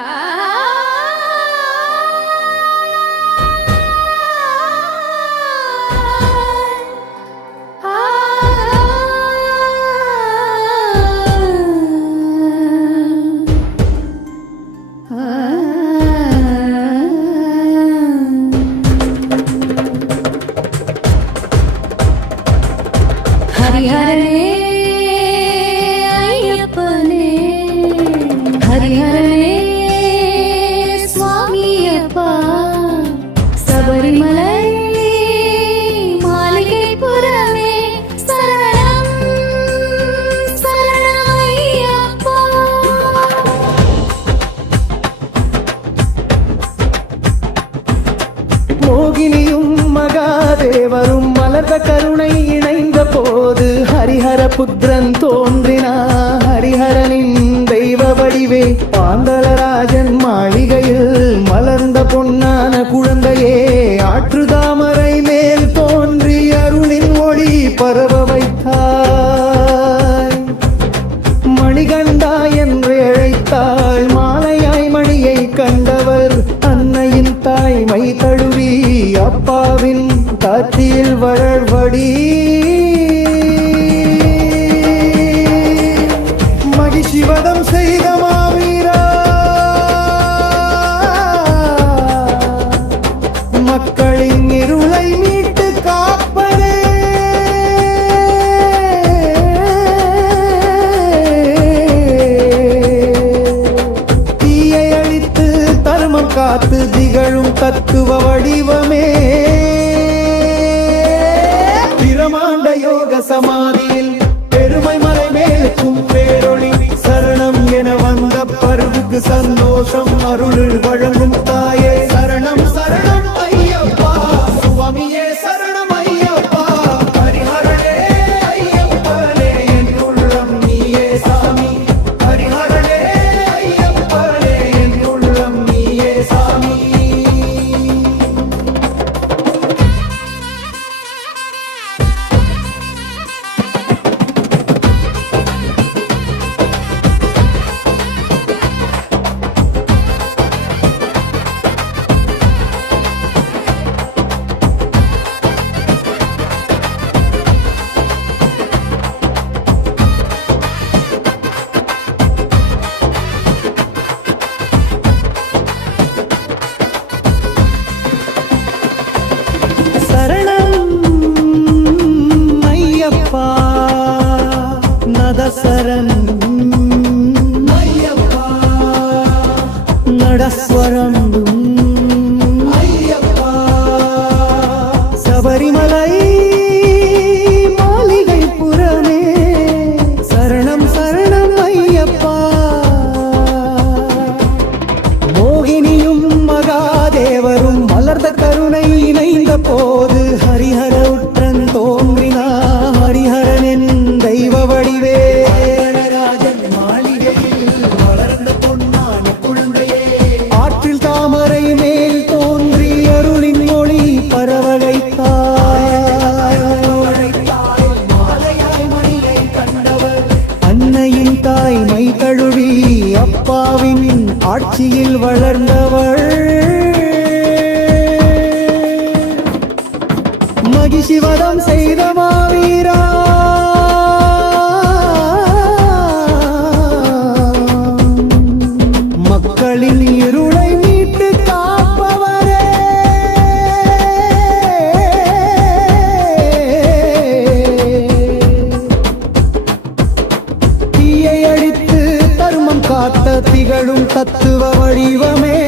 Ah. புத்திரன் தோன்றினா ஹரிஹரனின் தெய்வ வடிவே பாந்தலராஜன் மாளிகையில் மலர்ந்த பொன்னான குழந்தையே ஆற்று தாமரை மேல் தோன்றி அருளின் ஒளி பரவ வைத்தாய். மணிகண்டா என்று அழைத்தாள் மாலையாய் மணியை கண்டவர் அன்னையின் தாய்மை தழுவி அப்பாவின் காட்சியில் வளர்வடி திகழும் தத்துவ வடிவமே. பிரமாண்ட யோக சமாதியில் பெருமை மலை மேலுக்கும் பேர் நடஸ்வரம் சபரிமலை மாளிகை புறமே சரணம் சரணம் ஐயப்பா. மோகினியும் மகாதேவரும் மலர்ந்த கருணை ஆட்சியில் வளர்ந்தவள். மகிழ்ச்சி வதம் செய்த திகழும் தத்துவ வடிவமே.